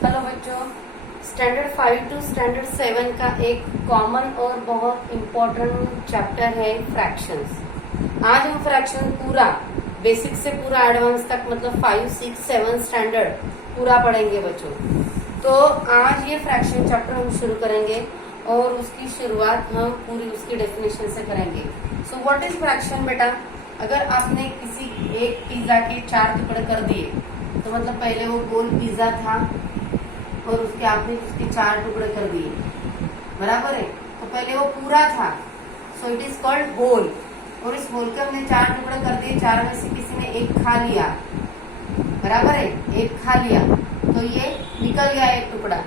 Hello बच्चों, standard 5 to standard 7 का एक कॉमन और बहुत इम्पोर्टेंट चैप्टर है फ्रैक्शंस। आज हम फ्रैक्शन पूरा बेसिक से पूरा एडवांस तक मतलब 5, 6, 7 स्टैंडर्ड पूरा पढ़ेंगे बच्चों। तो आज ये फ्रैक्शन चैप्टर हम शुरू करेंगे और उसकी शुरुआत हम पूरी उसकी डेफिनेशन से करेंगे। सो व्हाट इज फ्रैक्शन बेटा? अगर आपने किसी एक पिज्जा के 4 टुकड़े कर दिए तो मतलब पहले वो गोल पिज्जा था और उसके आपने उसके 4 टुकड़े कर दिए, बराबर है। तो पहले वो पूरा था, so it is called whole. और इस होल के हमने 4 टुकड़े कर दिए, 4 में से किसी ने एक खा लिया, बराबर है, एक खा लिया तो ये निकल गया एक टुकड़ा,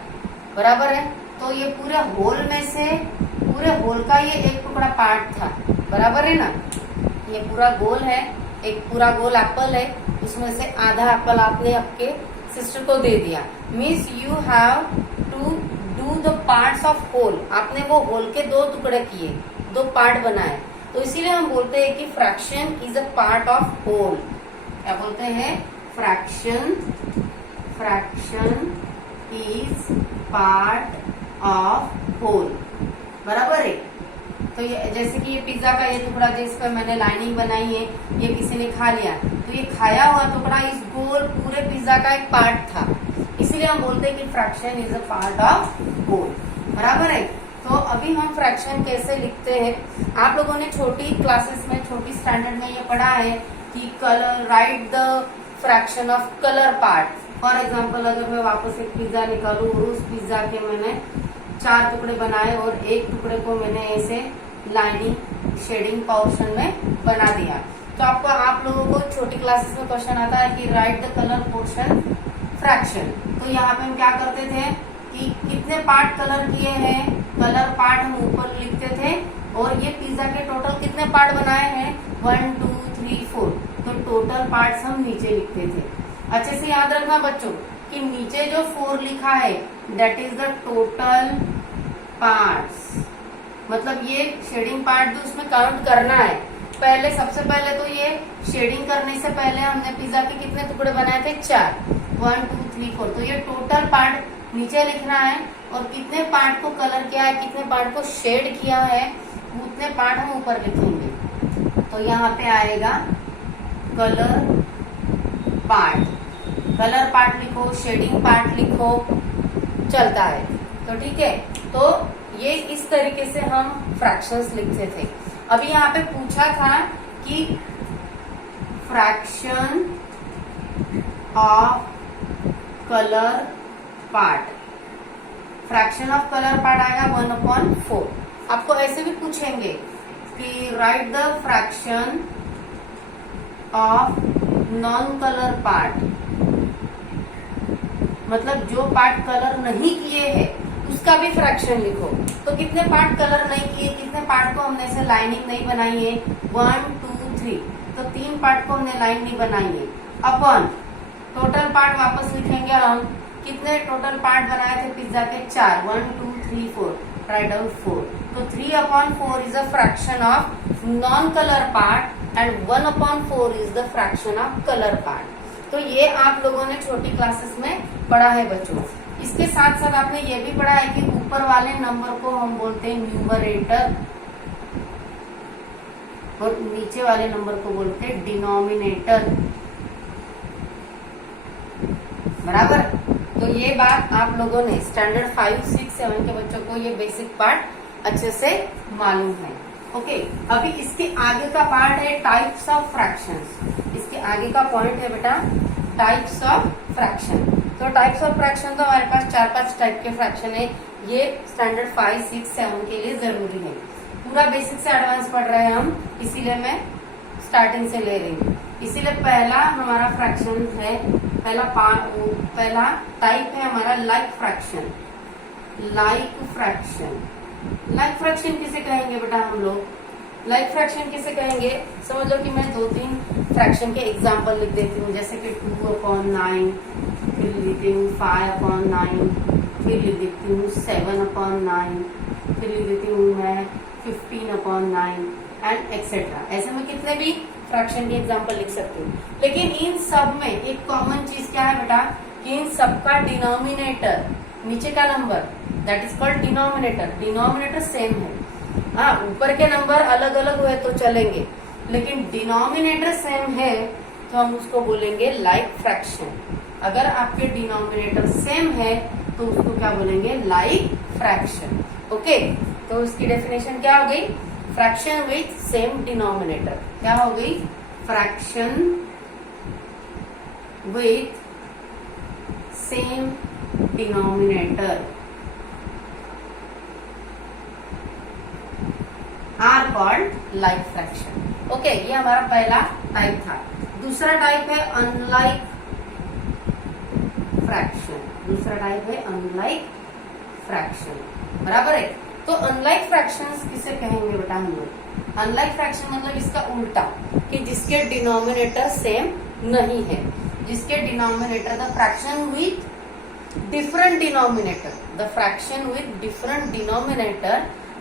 बराबर है। तो ये पूरे होल में से पूरे होल का ये एक टुकड़ा पार्ट था, बराबर है ना। ये पूरा गोल है, एक पूरा गोल एप्पल है, उसमें से आधा एप्पल आपने आपके सिस्टर को दे दिया। Means you have to do the parts of whole. आपने वो होल के 2 टुकड़े किए, 2 पार्ट बनाए, तो इसीलिए हम बोलते हैं कि fraction is a part of whole. क्या बोलते हैं? Fraction is part of whole, बराबर है। तो ये जैसे कि ये पिज्जा का ये टुकड़ा जिस पर मैंने लाइनिंग बनाई है, ये किसी ने खा लिया, तो ये खाया हुआ टुकड़ा इस गोल पूरे पिज्जा का एक पार्ट था, इसीलिए हम बोलते हैं कि fraction is a part of whole, बराबर है। तो अभी हम फ्रैक्शन कैसे लिखते हैं, आप लोगों ने छोटी क्लासेस में छोटी स्टैंडर्ड में ये पढ़ा है कि colour right the fraction of colour part. For example अगर मैं वापस एक पिज्जा निकालू और उस पिज्जा के मैंने 4 टुकड़े बनाए और एक टुकड़े को मैंने ऐसे लाइनिंग शेडिंग पोर्शन में बना दिया, तो आपको आप लोगों को छोटी क्लासेस में क्वेश्चन आता है कि right the colour portion fraction. तो यहाँ पे हम क्या करते थे कि कितने पार्ट कलर किए हैं, कलर पार्ट हम ऊपर लिखते थे और ये पिज्जा के टोटल कितने पार्ट बनाए हैं 1, 2, 3, 4, तो टोटल पार्ट्स हम नीचे लिखते थे। अच्छे से याद रखना बच्चों कि नीचे जो 4 लिखा है that is the total parts, मतलब ये शेडिंग पार्ट भी उसमें काउंट करना है। पहले सबसे पहले तो ये शेडिंग करने से पहले हमने पिज्जा के कितने टुकड़े बनाए थे 4, 1, 2, 3, 4, तो ये टोटल पार्ट नीचे लिखना है और कितने पार्ट को कलर किया है, कितने पार्ट को शेड किया है, उतने पार्ट हम ऊपर लिखेंगे। तो यहाँ पे आएगा कलर पार्ट लिखो, शेडिंग पार्ट लिखो, चलता है। तो ठीक है, तो ये इस तरीके से हम फ्रैक्शंस लिखते थे। अभी यहाँ पे पूछा था कि fraction of colour part, fraction of colour part आएगा 1/4। आपको ऐसे भी पूछेंगे कि right the fraction of non colour part, मतलब जो पार्ट कलर नहीं किए हैं उसका भी फ्रैक्शन लिखो। तो कितने पार्ट कलर नहीं किए, कितने पार्ट को हमने से लाइनिंग नहीं बनाई है 1, 2, 3, तो 3 पार्ट को हमने लाइन नहीं बनाई है, अपॉन टोटल पार्ट वापस लिखेंगे हम, कितने टोटल पार्ट बनाए थे पिज्जा के 4, 1, 2, 3, 4, राइट डाउन 4, तो 3/4 is the fraction of non colour part and 1/4 is the fraction of colour part. तो ये आप लोगों ने छोटी क्लासेस में पढ़ा है बच्चों। इसके साथ साथ आपने ये भी पढ़ा है कि ऊपर वाले नंबर को हम बोलते हैं न्यूमरेटर और नीचे वाले नंबर को बोलते हैं डिनोमिनेटर, बराबर। तो ये बात आप लोगों ने स्टैंडर्ड 5, 6, 7 के बच्चों को ये बेसिक पार्ट अच्छे से मालूम है। ओके, अभी इसके आगे का पार्ट है टाइप्स ऑफ फ्रैक्शंस। इसके आगे का पॉइंट है बेटा टाइप्स ऑफ फ्रैक्शन। तो टाइप्स ऑफ फ्रैक्शन तो हमारे पास 4-5 टाइप के फ्रैक्शन है, ये स्टैंडर्ड 5, 6, 7 के लिए जरूरी है। पूरा बेसिक से एडवांस पढ़ रहे हैं हम, इसीलिए मैं स्टार्टिंग से ले रही हूँ। इसीलिए पहला हमारा फ्रैक्शन है, पहला टाइप है हमारा लाइक फ्रैक्शन। लाइक फ्रैक्शन किसे कहेंगे बेटा हम लोग? लाइक फ्रैक्शन किसे कहेंगे? समझो कि मैं 2-3 फ्रैक्शन के एग्जाम्पल लिख देती हूँ, जैसे कि 2/9, फिर लिख देती हूँ 5/9, फिर लिख देती हूँ 7/9, फिर लिख देती हूँ मैं 15/9 एंड एक्सेट्रा। ऐसे में कितने भी फ्रैक्शन के एग्जाम्पल लिख सकती हूँ। लेकिन इन सब में एक कॉमन चीज क्या है बेटा कि इन सबका डिनोमिनेटर, नीचे का number that is called denominator, denominator same है। हाँ, ऊपर के नंबर अलग अलग हुए तो चलेंगे, लेकिन डिनोमिनेटर सेम है तो हम उसको बोलेंगे लाइक फ्रैक्शन। अगर आपके डिनोमिनेटर सेम है तो उसको क्या बोलेंगे, लाइक फ्रैक्शन। ओके, तो उसकी डेफिनेशन क्या हो गई, फ्रैक्शन विथ सेम डिनोमिनेटर। क्या हो गई, fraction with same denominator are called like fraction. Okay, ये हमारा पहला टाइप था। दूसरा टाइप है अनलाइक फ्रैक्शन। दूसरा टाइप है अनलाइक फ्रैक्शन, बराबर है। तो अनलाइक फ्रैक्शंस किसे कहेंगे बेटा हम लोग, अनलाइक फ्रैक्शन मतलब इसका उल्टा, कि जिसके डिनोमिनेटर सेम नहीं है, जिसके denominator the fraction with different denominator, the fraction with different denominator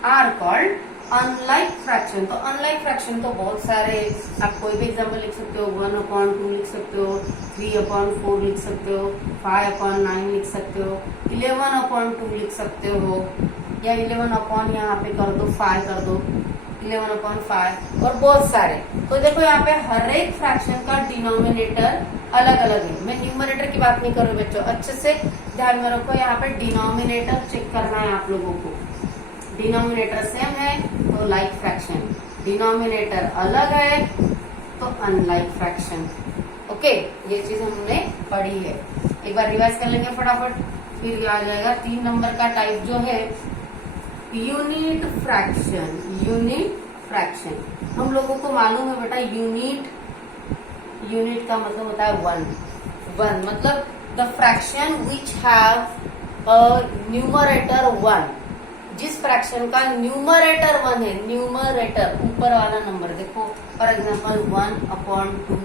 are called unlike fraction. तो अनलाइक फ्रैक्शन तो बहुत सारे, आप कोई भी एग्जाम्पल लिख सकते हो, 1/2 लिख सकते हो, 3/4 लिख सकते हो, 5/9 लिख सकते हो, 11/2 लिख सकते हो, या 11 यहाँ पे कर दो, 5 कर दो, 11/5 और बहुत सारे। तो देखो यहाँ पे हर एक फ्रैक्शन का डिनोमिनेटर अलग अलग है। मैं न्यूमरेटर की बात नहीं कर रही बच्चों, अच्छे से ध्यान में रखो, यहाँ पे डिनोमिनेटर चेक करना है आप लोगों को। डिनोमिनेटर सेम है तो लाइक फ्रैक्शन, डिनोमिनेटर अलग है तो अनलाइक फ्रैक्शन। ओके, ये चीज हमने पढ़ी है, एक बार रिवाइज कर लेंगे फटाफट, फिर आ जाएगा 3 नंबर का टाइप जो है यूनिट फ्रैक्शन। यूनिट फ्रैक्शन हम लोगों को मालूम है बेटा, यूनिट का मतलब होता है 1 मतलब the fraction which have a numerator 1, जिस फ्रैक्शन का न्यूमरेटर 1 है, न्यूमरेटर ऊपर वाला नंबर देखो, for example 1/2,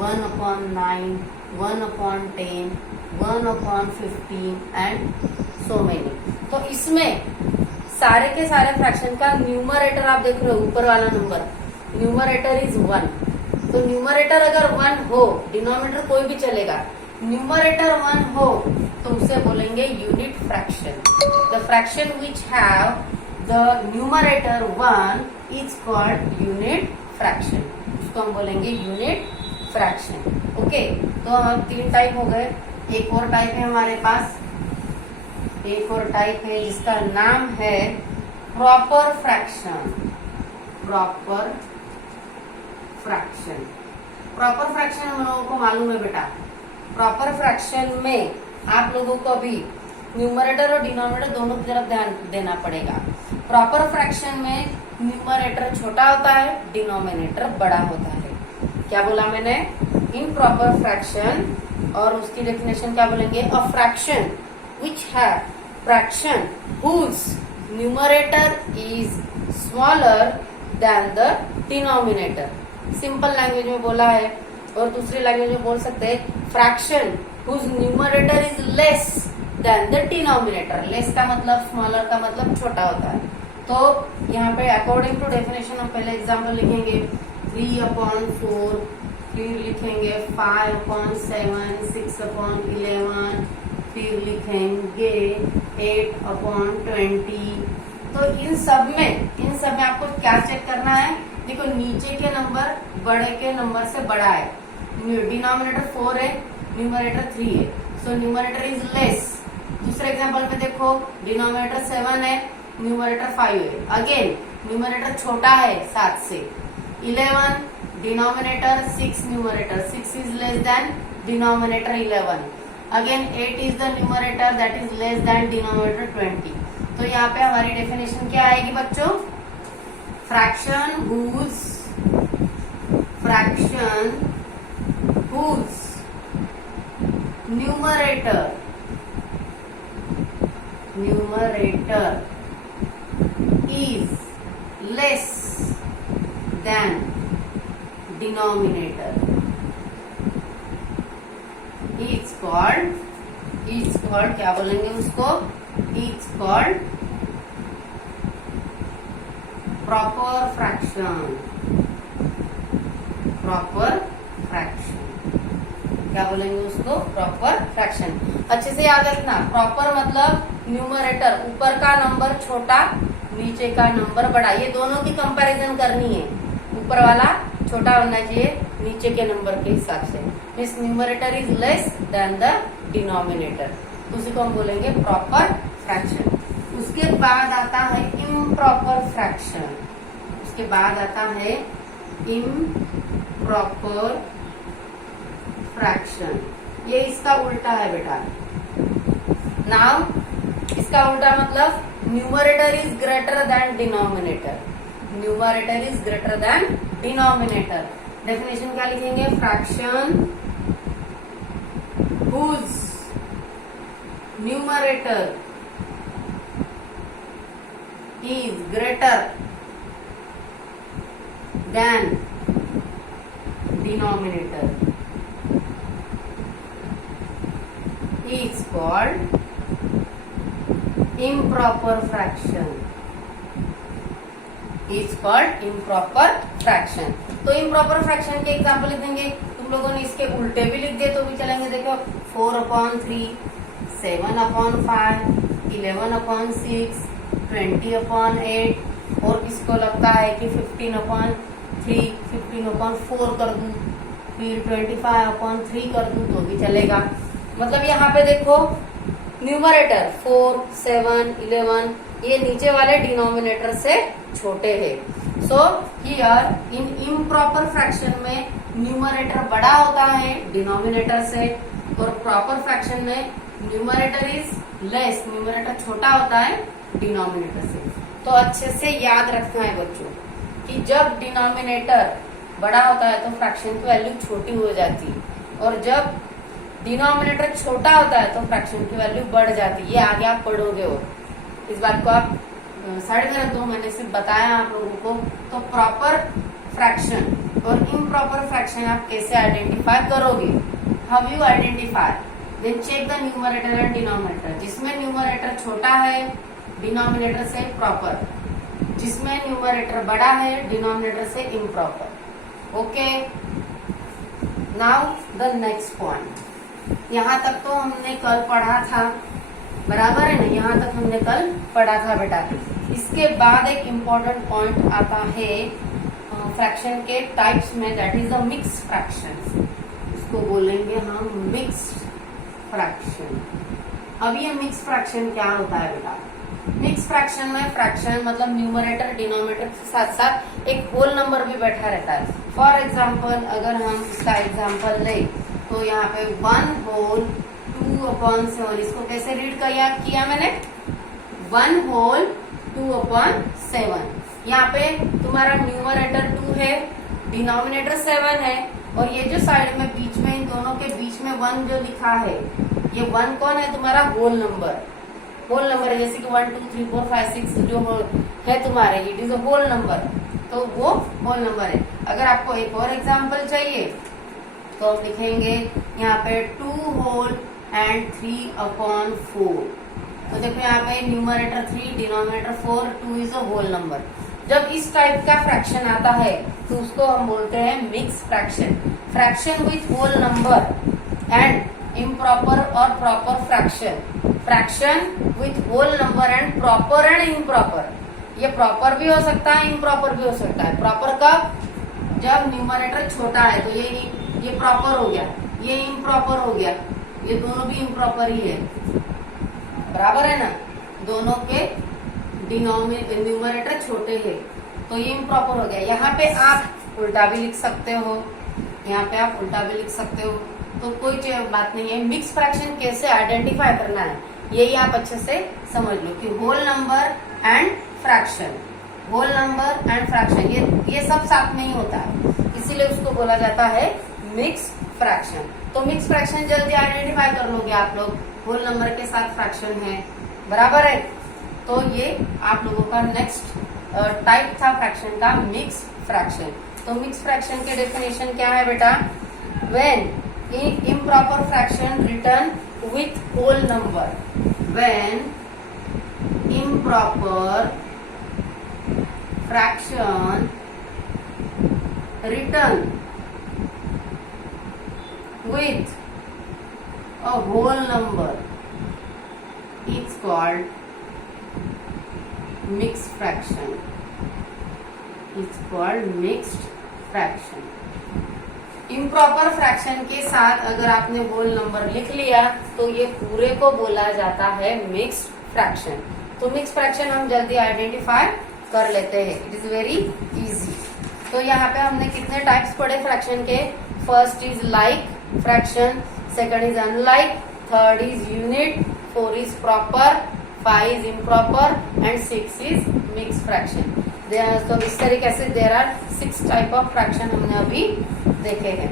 1/9, 1/10, 1/15 and so many. तो इसमें सारे के सारे फ्रैक्शन का न्यूमरेटर आप देख रहे हो, ऊपर वाला नंबर, न्यूमरेटर इज 1। तो न्यूमरेटर अगर 1 हो, डिनोमिनेटर कोई भी चलेगा, न्यूमरेटर 1 हो तो उसे बोलेंगे unit fraction. The fraction which have the numerator 1 is called unit fraction, उसको हम बोलेंगे यूनिट फ्रैक्शन। ओके, तो हम 3 टाइप हो गए। एक और टाइप है हमारे पास, एक और टाइप है जिसका नाम है proper fraction. Proper fraction, proper fraction हम लोगों को मालूम है बेटा, प्रॉपर फ्रैक्शन में आप लोगों को अभी न्यूमरेटर और डिनोमिनेटर दोनों की तरफ ध्यान देना पड़ेगा। प्रॉपर फ्रैक्शन में न्यूमरेटर छोटा होता है, डिनोमिनेटर बड़ा होता है। क्या बोला मैंने, इन प्रॉपर फ्रैक्शन, और उसकी डेफिनेशन क्या बोलेंगे, अ फ्रैक्शन विच है fraction whose numerator is smaller than the denominator. Simple language में बोला है, और दूसरी लैंग्वेज में बोल सकते हैं fraction whose numerator is less than the denominator. Less का मतलब, स्मॉलर का मतलब छोटा होता है। तो यहाँ पे अकॉर्डिंग टू डेफिनेशन हम पहले एग्जाम्पल लिखेंगे 3/4, फिर लिखेंगे 5/7, 6/11, फिर लिखेंगे 8/20। तो इन सब में आपको क्या चेक करना है, देखो नीचे के नंबर बड़े के नंबर से बड़ा है, डिनोमिनेटर 4 है, न्यूमरेटर 3 है, सो न्यूमरेटर इज लेस। दूसरे एग्जांपल पे देखो, डिनोमिनेटर 7 है, न्यूमरेटर 5 है, अगेन न्यूमरेटर छोटा है 7 से। 11, denominator 6, numerator 6 is less than denominator 11। Again 8 is the numerator that is less than denominator 20। तो यहाँ पे हमारी डेफिनेशन क्या आएगी बच्चों, fraction whose numerator is less than denominator is called क्या बोलेंगे उसको, is called proper fraction। क्या बोलेंगे उसको, प्रॉपर फ्रैक्शन। अच्छे से याद रखना, प्रॉपर मतलब न्यूमरेटर ऊपर का नंबर छोटा, नीचे का नंबर बड़ा, ये दोनों की कंपैरिजन करनी है। ऊपर वाला छोटा होना चाहिए नीचे के नंबर के हिसाब से, means numerator is less than the denominator, उसी को हम बोलेंगे प्रॉपर फ्रैक्शन। उसके बाद आता है इम्प्रॉपर फ्रैक्शन, उसके बाद आता है इम्प्रॉपर फ्रैक्शन। ये इसका उल्टा है बेटा। नाउ इसका उल्टा मतलब numerator is greater than denominator, numerator is greater than denominator. Definition क्या लिखेंगे, fraction whose numerator is greater than denominator is called improper fraction, is called improper fraction। तो improper fraction के एग्जाम्पल लिख देंगे। तुम लोगों ने इसके उल्टे भी लिख दिए तो भी चलेंगे। देखो 4/3, 7/5, 11/6, 20/8, और किसको लगता है कि 15/3, 15/4 कर दूं, फिर 25/3 कर दूं तो भी चलेगा। मतलब यहाँ पे देखो न्यूमरेटर 4, 7, 11 ये नीचे वाले डिनोमिनेटर से छोटे हैं। So here in improper fraction में न्यूमरेटर बड़ा होता है डिनोमिनेटर से, और प्रॉपर फ्रैक्शन में न्यूमरेटर इज लेस, न्यूमरेटर छोटा होता है डिनोमिनेटर से। तो अच्छे से याद रखना है बच्चों कि जब डिनोमिनेटर बड़ा होता है तो फ्रैक्शन की वैल्यू छोटी हो जाती है, और जब डिनोमिनेटर छोटा होता है तो फ्रैक्शन की वैल्यू बढ़ जाती है। ये आगे आप पढ़ोगे, और इस बात को आप साइड में रख दो, मैंने सिर्फ बताया आप लोगों को। तो प्रॉपर फ्रैक्शन और इम्प्रॉपर फ्रैक्शन आप कैसे आइडेंटिफाई करोगे, how you identify, then check the numerator and denominator. जिसमें न्यूमरेटर छोटा है डिनोमिनेटर से प्रॉपर, जिसमें न्यूमरेटर बड़ा है डिनोमिनेटर से improper. Okay, now the next point. यहाँ तक तो हमने कल पढ़ा था, बराबर है ना, यहाँ तक हमने कल पढ़ा था बेटा। इसके बाद एक इम्पोर्टेंट पॉइंट आता है फ्रैक्शन के टाइप्स में, that is the mix fraction. इसको बोलेंगे हम मिक्स फ्रैक्शन। अब ये मिक्स फ्रैक्शन क्या होता है बेटा, मिक्स फ्रैक्शन में फ्रैक्शन मतलब न्यूमरेटर डिनोमिनेटर के साथ साथ एक होल नंबर भी बैठा रहता है। फॉर एग्जाम्पल अगर हम इसका एग्जाम्पल लें तो यहाँ पे 1/2/7, इसको कैसे रीड किया मैंने, 1/2/7। यहाँ पे तुम्हारा न्यूमरेटर 2 है, डिनोमिनेटर 7 है, और ये जो साइड में बीच में इन दोनों के बीच में 1 जो लिखा है, ये 1 कौन है, तुम्हारा होल नंबर। होल नंबर है, जैसे कि 1 2 3 4 5 6 जो है तुम्हारे, it is a whole number, तो वो होल नंबर है। अगर आपको एक और एग्जाम्पल चाहिए तो हम लिखेंगे यहाँ पे 2 होल एंड 3/4। तो देखो यहाँ पे numerator 3, denominator 4, 2 is a whole number. जब इस टाइप का फ्रैक्शन आता है तो उसको हम बोलते हैं mix fraction. Fraction with whole number and improper और proper fraction, fraction with whole number and proper and improper. ये प्रॉपर भी हो सकता है, इम्प्रॉपर भी हो सकता है। प्रॉपर कब, जब न्यूमरेटर छोटा है, तो ये प्रॉपर हो गया, ये इम्प्रॉपर हो गया, ये दोनों भी इम्प्रॉपर ही है, बराबर है ना, दोनों के न्यूमरेटर छोटे हैं तो ये इम्प्रॉपर हो गया। यहाँ पे आप उल्टा भी लिख सकते हो, यहाँ पे आप उल्टा भी लिख सकते हो, तो कोई बात नहीं है। मिक्स फ्रैक्शन कैसे आइडेंटिफाई करना है यही आप अच्छे से समझ लो कि whole number and fraction, whole number and fraction ये सब साथ में ही होता है, इसीलिए उसको बोला जाता है मिक्स फ्रैक्शन। तो मिक्स फ्रैक्शन जल्दी आइडेंटिफाई कर लोगे आप लोग, होल नंबर के साथ फ्रैक्शन है, बराबर है। तो ये आप लोगों का नेक्स्ट टाइप था फ्रैक्शन का, मिक्स फ्रैक्शन। तो मिक्स फ्रैक्शन के डेफिनेशन क्या है बेटा, when improper fraction written with whole number, when improper fraction written with a whole number is called mixed fraction. It's called mixed fraction. Improper fraction के साथ अगर आपने होल नंबर लिख लिया तो ये पूरे को बोला जाता है मिक्स्ड फ्रैक्शन। तो मिक्स्ड फ्रैक्शन हम जल्दी आइडेंटिफाई कर लेते हैं, इट इज वेरी इजी। तो यहाँ पे हमने कितने टाइप्स पढ़े फ्रैक्शन के? First is like fraction, second is unlike, third is unit, four is proper, 5 is improper and 6 is mixed fraction. तो इस तरीके से there are 6 type of fraction हमने अभी देखे हैं।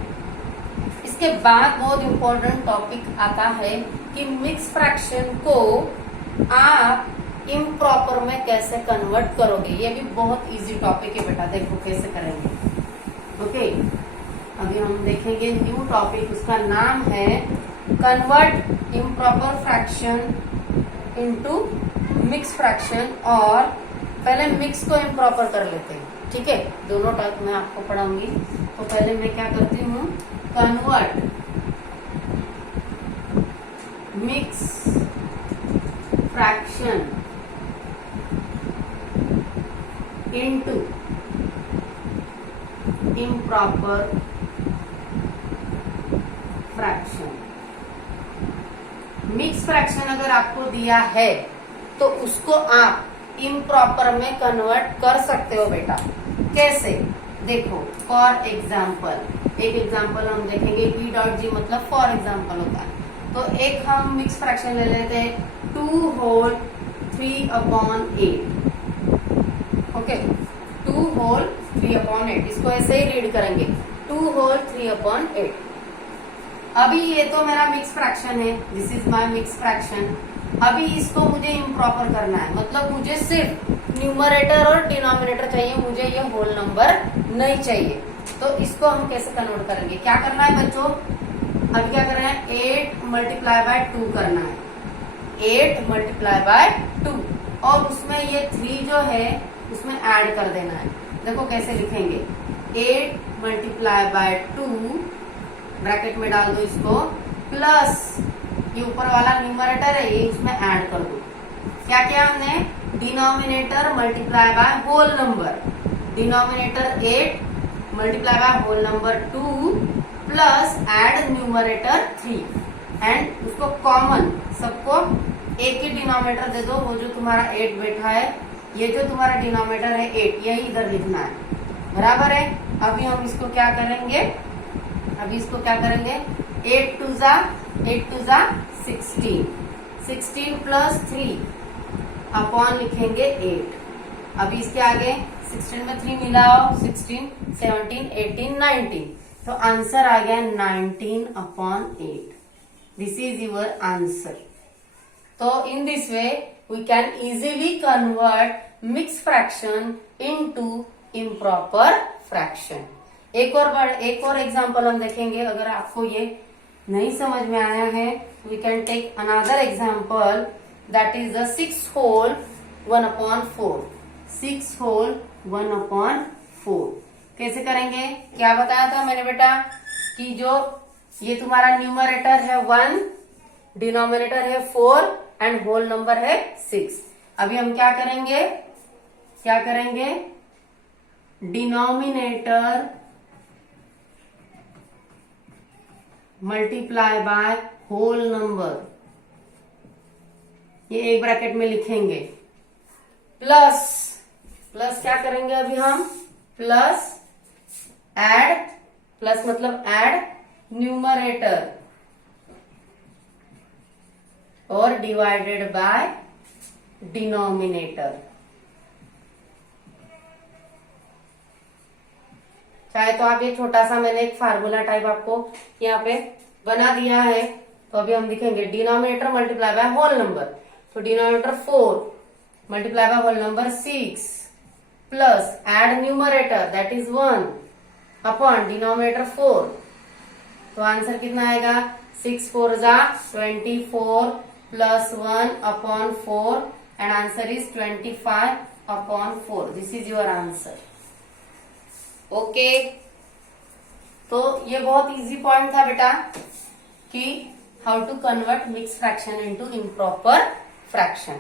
इसके बाद बहुत इंपॉर्टेंट टॉपिक आता है कि मिक्स फ्रैक्शन को आप इम्प्रॉपर में कैसे कन्वर्ट करोगे। ये भी बहुत इजी टॉपिक है बेटा, देखो कैसे करेंगे। ओके, अभी हम देखेंगे न्यू टॉपिक, उसका नाम है convert improper fraction into mix fraction. और पहले मिक्स को इम्प्रॉपर कर लेते हैं, ठीक है? दोनों टाइप मैं आपको पढ़ाऊंगी। तो पहले मैं क्या करती हूँ, convert mix fraction into improper fraction. Mix fraction अगर आपको दिया है तो उसको आप इम्प्रॉपर में कन्वर्ट कर सकते हो बेटा। कैसे? देखो, फॉर एग्जाम्पल, एक एग्जाम्पल हम देखेंगे, ई डॉट जी मतलब फॉर एग्जाम्पल होता है। तो एक हम मिक्स फ्रैक्शन ले लेते हैं, 2 होल 3/8। ओके, 2 होल 3/8, इसको ऐसे ही रीड करेंगे, 2 होल 3/8। अभी ये तो मेरा मिक्स फ्रैक्शन है, this is my mix fraction. अभी इसको मुझे इम्प्रॉपर करना है, मतलब मुझे सिर्फ न्यूमरेटर और डिनोमिनेटर चाहिए, मुझे ये होल नंबर नहीं चाहिए। तो इसको हम कैसे कन्वर्ट करेंगे? क्या करना है बच्चों? अभी क्या करना है, 8 मल्टीप्लाई बाय 2 करना है, 8 मल्टीप्लाई बाय 2, और उसमें ये 3 जो है उसमें ऐड कर देना है। देखो कैसे लिखेंगे, 8 मल्टीप्लाई बाय 2 ब्रैकेट में डाल दो इसको, प्लस ये ऊपर वाला न्यूमरेटर है ये उसमें ऐड कर दो। क्या किया हमने? Denominator multiply by whole number, denominator 8 multiply by whole number 2 plus add numerator 3 and उसको कॉमन सबको एक ही डिनोमिनेटर दे दो। वो जो तुम्हारा 8 बैठा है, ये जो तुम्हारा डिनोमिनेटर है 8, यही इधर लिखना है, बराबर है। अभी हम इसको क्या करेंगे, 8 टू जा 16, 16 प्लस 3 अपॉन लिखेंगे 8। अभी इसके आगे 16 में 3 मिलाओ, 16, 17, 18, 19, तो आंसर आ गया 19/8। This is your answer. तो in this way we can easily convert mix fraction into improper fraction. एक और एग्जांपल हम देखेंगे। अगर आपको ये नहीं समझ में आया है, we can take another example, that is the 6 whole 1/4। 6 whole 1/4 कैसे करेंगे? क्या बताया था मैंने बेटा कि जो ये तुम्हारा न्यूमरेटर है 1, डिनोमिनेटर है 4 एंड होल नंबर है 6। अभी हम क्या करेंगे, denominator multiply by whole number, ये एक ब्रैकेट में लिखेंगे, प्लस क्या करेंगे अभी हम, प्लस मतलब ऐड न्यूमरेटर और डिवाइडेड बाय डिनोमिनेटर। चाहे तो आप ये छोटा सा मैंने एक फार्मूला टाइप आपको यहाँ पे बना दिया है। तो अभी हम लिखेंगे denominator multiply by whole number, तो denominator 4 multiply by whole number 6 plus add numerator that is 1 upon denominator 4। तो आंसर कितना आएगा, 6 4 जा 24 plus 1 upon 4 and answer is 25/4। This is your answer. Okay, तो ये बहुत इजी पॉइंट था बेटा कि how to convert mixed fraction into improper fraction.